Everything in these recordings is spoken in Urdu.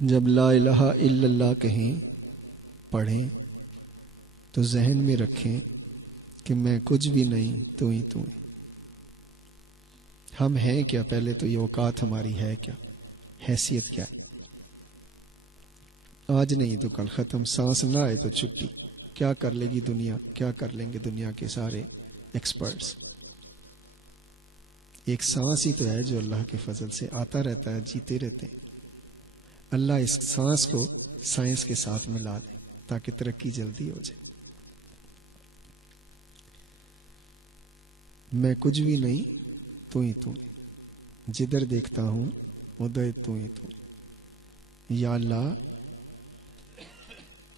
جب لا الہ الا اللہ کہیں پڑھیں تو ذہن میں رکھیں کہ میں کچھ بھی نہیں، تو ہی تو ہے۔ ہم ہیں کیا؟ پہلے تو یہ اوقات ہماری ہے کیا، حیثیت کیا ہے؟ آج نہیں تو کل ختم، سانس نہ آئے تو چھٹی۔ کیا کر لے گی دنیا، کیا کر لیں گے دنیا کے سارے ایکسپرٹس؟ ایک سانس ہی تو ہے جو اللہ کے فضل سے آتا رہتا ہے، جیتے رہتے ہیں۔ اللہ اس سانس کو سائنس کے ساتھ ملا دے تاکہ ترقی جلدی ہو جائے۔ میں کچھ بھی نہیں، تو ہی تو ہے، جدھر دیکھتا ہوں ادھر تو ہی تو۔ یا اللہ،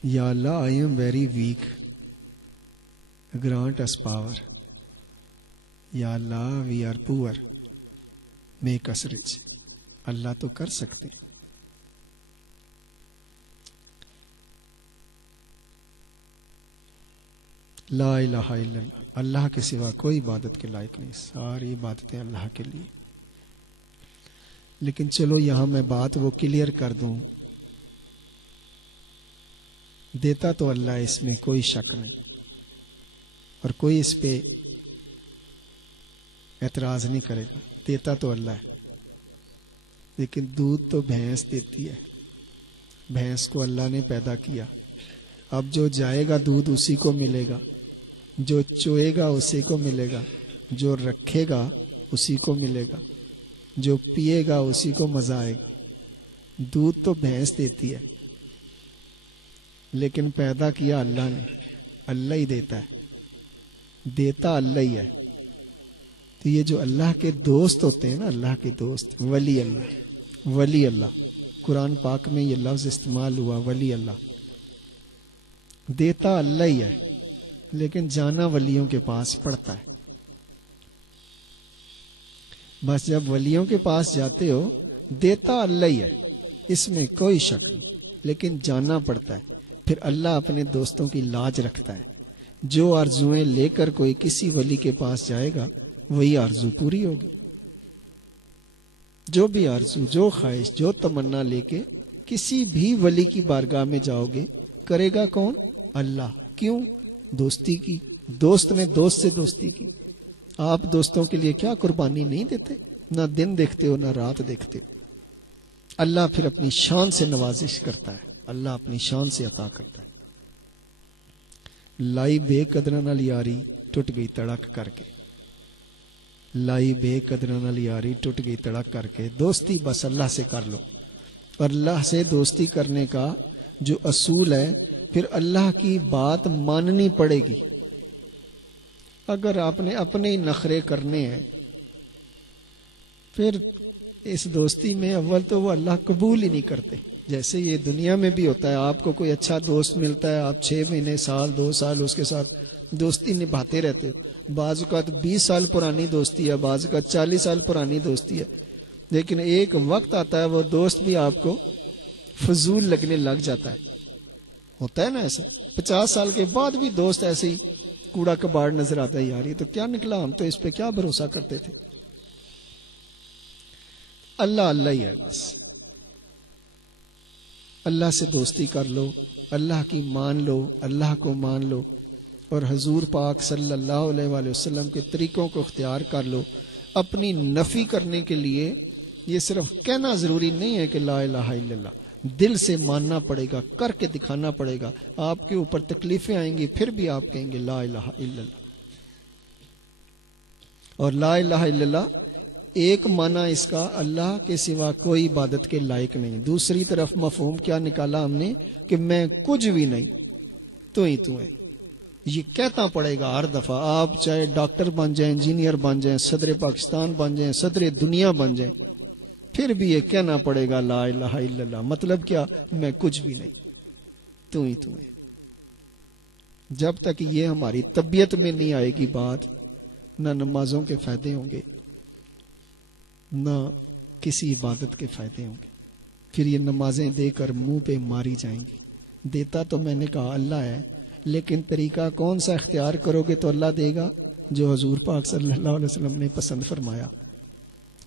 یا اللہ، I am very weak, grant us power. یا اللہ، we are poor, make us rich. اللہ تو کر سکتے ہیں۔ لا الہ الا اللہ، اللہ کے سوا کوئی عبادت کے لائق نہیں، ساری عبادتیں اللہ کے لیے۔ لیکن چلو یہاں میں بات وہ کلیئر کر دوں، دیتا تو اللہ ہے، اس میں کوئی شک نہیں، اور کوئی اس پہ اعتراض نہیں کرے گا، دیتا تو اللہ ہے۔ لیکن دودھ تو بھینس دیتی ہے، بھینس کو اللہ نے پیدا کیا، اب جو جائے گا دودھ اسی کو ملے گا، جو چوئے گا اسی کو ملے گا، جو رکھے گا اسی کو ملے گا، جو پیے گا اسی کو مزہ آئے گا۔ دودھ تو بھینس دیتی ہے، لیکن پیدا کیا اللہ نے، اللہ ہی دیتا ہے، دیتا اللہ ہی ہے۔ تو یہ جو اللہ کے دوست ہوتے ہیں نا، اللہ کے دوست، ولی اللہ، ولی اللہ، قرآن پاک میں یہ لفظ استعمال ہوا، ولی اللہ۔ دیتا اللہ ہی ہے، لیکن جانا ولیوں کے پاس پڑتا ہے۔ بس جب ولیوں کے پاس جاتے ہو، دیتا اللہ ہی ہے، اس میں کوئی شک نہیں، لیکن جانا پڑتا ہے۔ پھر اللہ اپنے دوستوں کی لاج رکھتا ہے۔ جو آرزویں لے کر کوئی کسی ولی کے پاس جائے گا، وہی آرزو پوری ہوگی۔ جو بھی آرزو، جو خواہش، جو تمنا لے کے کسی بھی ولی کی بارگاہ میں جاؤ گے، کرے گا کون؟ اللہ۔ کیوں؟ دوستی کی، دوست نے دوست سے دوستی کی۔ آپ دوستوں کے لیے کیا قربانی نہیں دیتے؟ نہ دن دیکھتے ہو، نہ رات دیکھتے ہو۔ اللہ پھر اپنی شان سے نوازش کرتا ہے، اللہ اپنی شان سے عطا کرتا ہے۔ لائی بے قدرہ نال یاری، ٹوٹ گئی تڑک کر کے۔ لائی بے قدرہ نال یاری، ٹوٹ گئی تڑک کر کے۔ دوستی بس اللہ سے کر لو، اور اللہ سے دوستی کرنے کا جو اصول ہے، پھر اللہ کی بات ماننی پڑے گی۔ اگر آپ نے اپنے نخرے کرنے ہیں، پھر اس دوستی میں اول تو وہ اللہ قبول ہی نہیں کرتے۔ جیسے یہ دنیا میں بھی ہوتا ہے، آپ کو کوئی اچھا دوست ملتا ہے، آپ 6 مہینے، سال، 2 سال اس کے ساتھ دوستی نبھاتے رہتے ہو۔ بعض اوقات 20 سال پرانی دوستی ہے، بعض اوقات 40 سال پرانی دوستی ہے، لیکن ایک وقت آتا ہے وہ دوست بھی آپ کو فضول لگنے لگ جاتا ہے۔ ہوتا ہے نا ایسا؟ 50 سال کے بعد بھی دوست ایسے ہی کوڑا کباڑ نظر آتا ہے، یار یہ تو کیا نکلا، ہم تو اس پہ کیا بھروسہ کرتے تھے۔ اللہ اللہ ہی ہے، بس اللہ سے دوستی کر لو، اللہ کی مان لو، اللہ کو مان لو، اور حضور پاک صلی اللہ علیہ وآلہ وسلم کے طریقوں کو اختیار کر لو۔ اپنی نفی کرنے کے لیے یہ صرف کہنا ضروری نہیں ہے کہ لا الہ الا اللہ، دل سے ماننا پڑے گا، کر کے دکھانا پڑے گا۔ آپ کے اوپر تکلیفیں آئیں گی، پھر بھی آپ کہیں گے لا الہ الا اللہ۔ اور لا الہ الا اللہ ایک معنی اس کا، اللہ کے سوا کوئی عبادت کے لائق نہیں۔ دوسری طرف مفہوم کیا نکالا ہم نے؟ کہ میں کچھ بھی نہیں، تو ہی تو ہے۔ یہ کہتا پڑے گا ہر دفعہ، آپ چاہے ڈاکٹر بن جائیں، انجینئر بن جائیں، صدر پاکستان بن جائیں، صدر دنیا بن جائیں، پھر بھی یہ کہنا پڑے گا لا الہ الا اللہ۔ مطلب کیا؟ میں کچھ بھی نہیں، تو ہی تو ہے۔ جب تک یہ ہماری طبیعت میں نہیں آئے گی بات، نہ نمازوں کے فائدے ہوں گے، نہ کسی عبادت کے فائدے ہوں گے۔ پھر یہ نمازیں دے کر منہ پہ ماری جائیں گی۔ دیتا تو میں نے کہا اللہ ہے، لیکن طریقہ کون سا اختیار کرو گے تو اللہ دے گا؟ جو حضور پاک صلی اللہ علیہ وسلم نے پسند فرمایا۔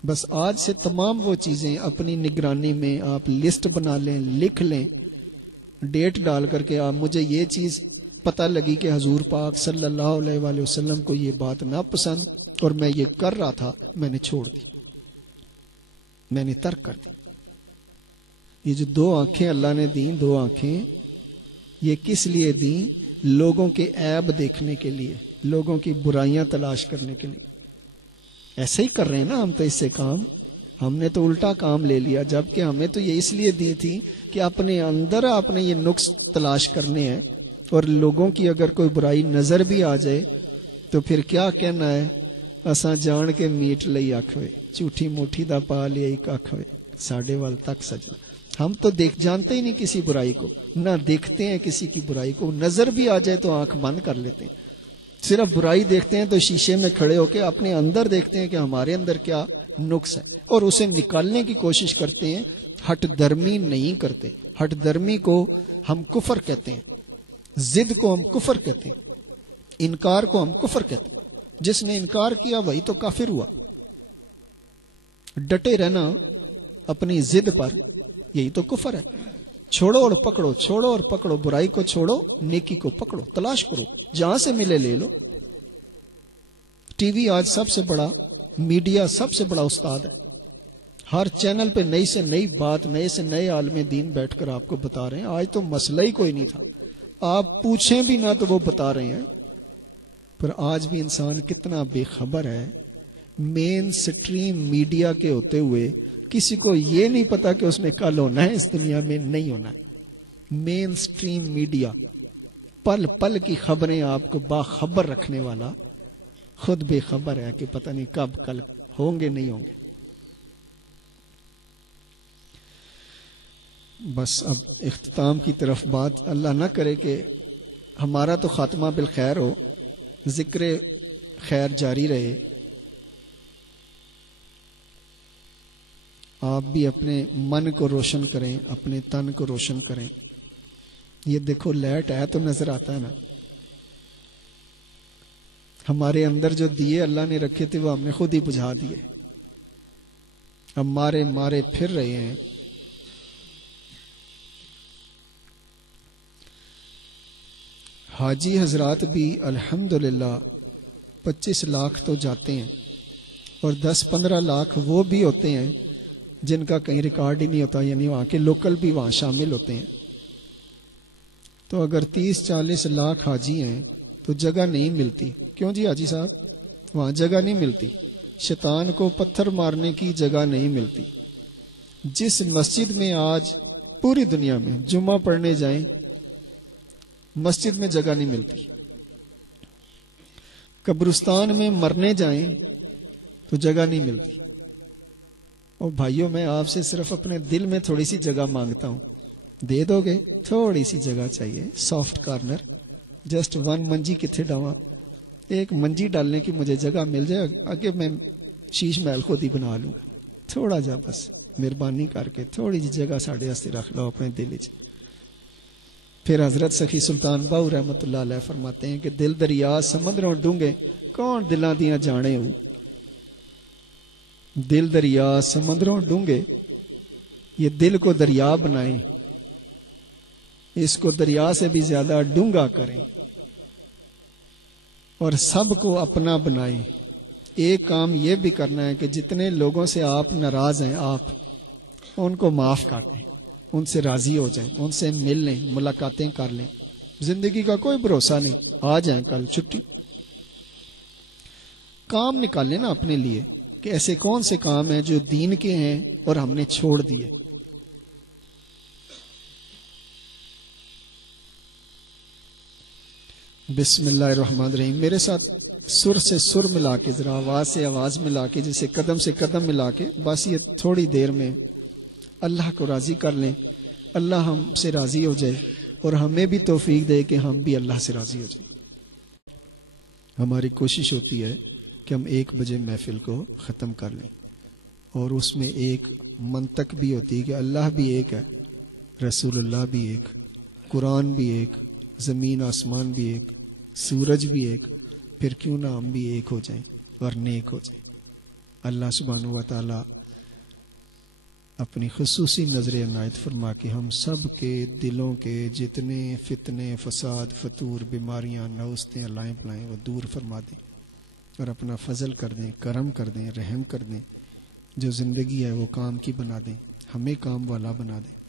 بس آج سے تمام وہ چیزیں اپنی نگرانی میں آپ لسٹ بنا لیں، لکھ لیں، ڈیٹ ڈال کر کے آپ مجھے یہ چیز پتہ لگی کہ حضور پاک صلی اللہ علیہ وآلہ وسلم کو یہ بات ناپسند اور میں یہ کر رہا تھا، میں نے چھوڑ دی، میں نے ترک کر دی۔ یہ جو 2 آنکھیں اللہ نے دیں، 2 آنکھیں، یہ کس لیے دیں؟ لوگوں کے عیب دیکھنے کے لیے، لوگوں کی برائیاں تلاش کرنے کے لیے۔ ایسے ہی کر رہے ہیں نا ہم تو اس سے کام، ہم نے تو الٹا کام لے لیا، جبکہ ہمیں تو یہ اس لیے دی تھی کہ اپنے اندر آپ نے یہ نقص تلاش کرنے ہیں، اور لوگوں کی اگر کوئی برائی نظر بھی آ جائے تو پھر کیا کہنا ہے، اساں جان کے میٹ لئی آکھ ہوئے، جھوٹی موٹھی دا پا لیا ایک آکھ ہوئے، ساڑھے وال تک سجا۔ ہم تو جانتے ہی نہیں کسی برائی کو، نہ دیکھتے ہیں کسی کی برائی کو، نظر بھی آ جائے تو آنکھ بند کر لیتے ہیں۔ صرف برائی دیکھتے ہیں تو شیشے میں کھڑے ہو کے اپنے اندر دیکھتے ہیں کہ ہمارے اندر کیا نقص ہے، اور اسے نکالنے کی کوشش کرتے ہیں، ہٹ درمی نہیں کرتے۔ ہٹ درمی کو ہم کفر کہتے ہیں، ضد کو ہم کفر کہتے ہیں، انکار کو ہم کفر کہتے ہیں۔ جس نے انکار کیا وہی تو کافر ہوا۔ ڈٹے رہنا اپنی ضد پر، یہی تو کفر ہے۔ چھوڑو اور پکڑو، چھوڑو اور پکڑو، برائی کو چھوڑو، نیکی کو پکڑو، تلاش کرو، جہاں سے ملے لے لو۔ ٹی وی آج سب سے بڑا میڈیا، سب سے بڑا استاد ہے۔ ہر چینل پہ نئی سے نئی بات، نئے سے نئے عالم دین بیٹھ کر آپ کو بتا رہے ہیں۔ آج تو مسئلہ ہی کوئی نہیں تھا، آپ پوچھیں بھی نہ تو وہ بتا رہے ہیں۔ پر آج بھی انسان کتنا بے خبر ہے، مین سٹریم میڈیا کے ہوتے ہوئے کسی کو یہ نہیں پتا کہ اس نے کل ہونا ہے، اس دنیا میں نہیں ہونا ہے۔ مین سٹریم میڈیا پل پل کی خبریں آپ کو باخبر رکھنے والا خود بے خبر ہے کہ پتہ نہیں کب کل ہوں گے نہیں ہوں گے۔ بس اب اختتام کی طرف بات، اللہ نہ کرے کہ ہمارا تو خاتمہ بالخیر ہو، ذکر خیر جاری رہے۔ آپ بھی اپنے من کو روشن کریں، اپنے تن کو روشن کریں۔ یہ دیکھو لائٹ ہے تو نظر آتا ہے نا، ہمارے اندر جو دیے اللہ نے رکھے تھے وہ ہم نے خود ہی بجھا دیے، ہم مارے مارے پھر رہے ہیں۔ حاجی حضرات بھی الحمدللہ 25 لاکھ تو جاتے ہیں، اور 10-15 لاکھ وہ بھی ہوتے ہیں جن کا کہیں ریکارڈ ہی نہیں ہوتا، یعنی وہاں کے لوکل بھی وہاں شامل ہوتے ہیں۔ تو اگر 30-40 لاکھ حاجی ہیں تو جگہ نہیں ملتی۔ کیوں جی حاجی صاحب؟ وہاں جگہ نہیں ملتی، شیطان کو پتھر مارنے کی جگہ نہیں ملتی۔ جس مسجد میں آج پوری دنیا میں جمعہ پڑھنے جائیں، مسجد میں جگہ نہیں ملتی۔ قبرستان میں مرنے جائیں تو جگہ نہیں ملتی۔ اور بھائیوں، میں آپ سے صرف اپنے دل میں تھوڑی سی جگہ مانگتا ہوں، دے دو گے؟ تھوڑی سی جگہ چاہیے، سافٹ کارنر، جسٹ 1 منجی کتنے ڈاواں، 1 منجی ڈالنے کی مجھے جگہ مل جائے، آگے میں شیش محل خود ہی بنا لوں گا۔ تھوڑا جا بس مہربانی کر کے تھوڑی جی جگہ ساڑھے واسطے رکھ لو اپنے دل وچ۔ پھر حضرت سخی سلطان باہو رحمت اللہ علیہ فرماتے ہیں کہ دل دریا سمندروں ڈونگے، کون دلاں دیاں جانے ہو۔ دل دریا سمندروں ڈونگے، یہ دل کو دریا بنائیں، اس کو دریا سے بھی زیادہ ڈونگا کریں، اور سب کو اپنا بنائیں۔ ایک کام یہ بھی کرنا ہے کہ جتنے لوگوں سے آپ ناراض ہیں، آپ ان کو معاف کر دیں، ان سے راضی ہو جائیں، ان سے مل لیں، ملاقاتیں کر لیں۔ زندگی کا کوئی بھروسہ نہیں، آ جائیں کل چھٹی۔ کام نکالیں نا اپنے لیے کہ ایسے کون سے کام ہیں جو دین کے ہیں اور ہم نے چھوڑ دیے۔ بسم اللہ الرحمن الرحیم۔ میرے ساتھ سر سے سر ملا کے، ذرا آواز سے آواز ملا کے، جسے قدم سے قدم ملا کے، بس یہ تھوڑی دیر میں اللہ کو راضی کر لیں، اللہ ہم سے راضی ہو جائے اور ہمیں بھی توفیق دے کہ ہم بھی اللہ سے راضی ہو جائیں۔ ہماری کوشش ہوتی ہے کہ ہم 1 بجے محفل کو ختم کر لیں، اور اس میں ایک منطق بھی ہوتی ہے کہ اللہ بھی ایک ہے، رسول اللہ بھی ایک، قرآن بھی ایک، زمین آسمان بھی ایک، سورج بھی ایک، پھر کیوں نہ ہم بھی ایک ہو جائیں اور نیک ہو جائیں۔ اللہ سبحانہ و تعالی اپنی خصوصی نظر عنایت فرما کے ہم سب کے دلوں کے جتنے فتنے، فساد، فتور، بیماریاں، نوستیں، لائیں پلائیں وہ دور فرما دیں اور اپنا فضل کر دیں، کرم کر دیں، رحم کر دیں. جو زندگی ہے وہ کام کی بنا دیں، ہمیں کام والا بنا دیں.